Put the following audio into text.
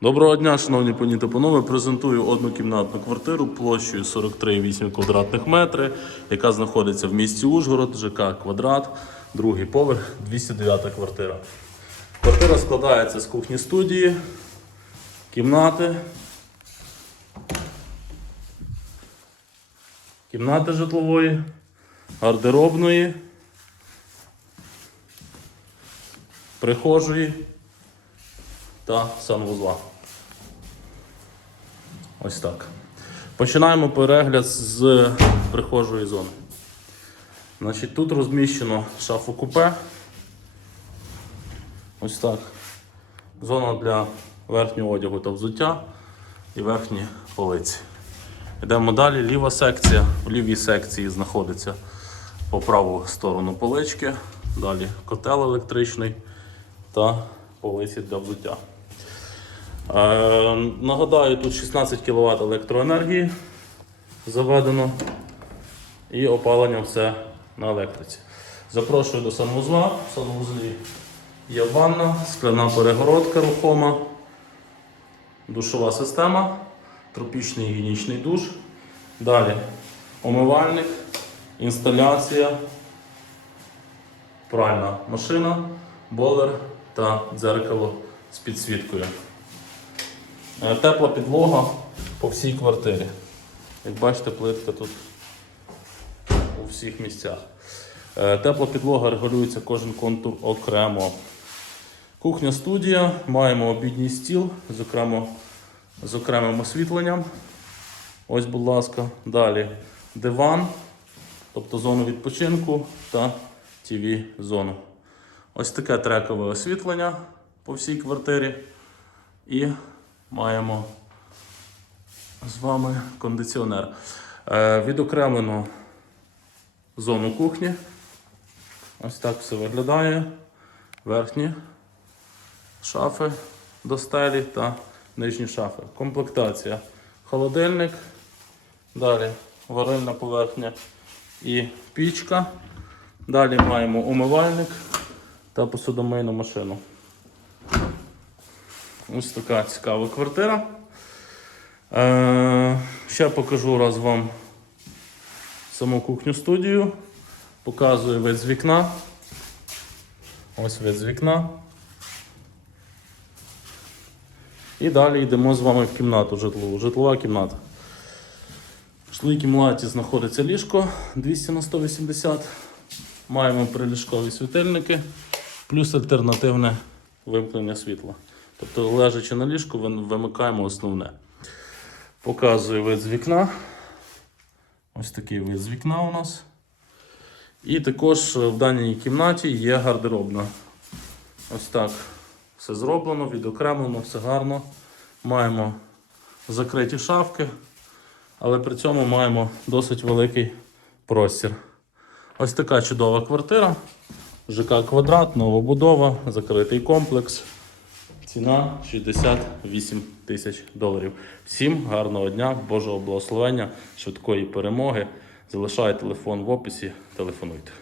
Доброго дня, шановні пані та панове. Презентую однокімнатну квартиру площею 43,8 квадратних метри, яка знаходиться в місті Ужгород, ЖК Квадрат, другий поверх, 209 квартира. Квартира складається з кухні студії, кімнати, кімнати житлової, гардеробної, прихожої та санвузла. Ось так. Починаємо перегляд з прихожої зони. Значить, тут розміщено шафу купе. Ось так. Зона для верхнього одягу та взуття і верхні полиці. Йдемо далі. Ліва секція. У лівій секції знаходиться по праву сторону полички. Далі котел електричний та полиці для взуття. Е, нагадаю, тут 16 кВт електроенергії заведено і опалення все на електриці. Запрошую до санвузла. В санвузлі є ванна, скляна перегородка рухома, душова система, тропічний гігієнічний душ. Далі омивальник, інсталяція, пральна машина, болер та дзеркало з підсвіткою. Е, Тепла підлога по всій квартирі. Як бачите, плитка тут у всіх місцях. Е, Тепла підлога регулюється кожен контур окремо. Кухня студія, маємо обідній стіл з, окремо, з окремим освітленням. Ось, будь ласка, далі диван, тобто зону відпочинку та tv зону Ось таке трекове освітлення по всій квартирі. І маємо з вами кондиціонер. Е, відокремлено зону кухні. Ось так все виглядає. Верхні шафи до стелі та нижні шафи. Комплектація. Холодильник, далі варильна поверхня і пічка. Далі маємо умивальник та посудомийну машину. Ось така цікава квартира. Е, ще покажу раз вам саму кухню студію. Показую вид з вікна. Ось вид з вікна. І далі йдемо з вами в кімнату житлову. Житлова кімната. В жилій кімнаті знаходиться ліжко 200 на 180. Маємо приліжкові світильники, плюс альтернативне вимкнення світла. Тобто, лежачи на ліжку, вимикаємо основне. Показую вид з вікна. Ось такий вид з вікна у нас. І також в даній кімнаті є гардеробна. Ось так все зроблено, відокремлено, все гарно. Маємо закриті шафки, але при цьому маємо досить великий простір. Ось така чудова квартира. ЖК квадрат, новобудова, закритий комплекс. Ціна 68 тисяч доларів. Всім гарного дня, Божого благословення, швидкої перемоги. Залишаю телефон в описі, телефонуйте.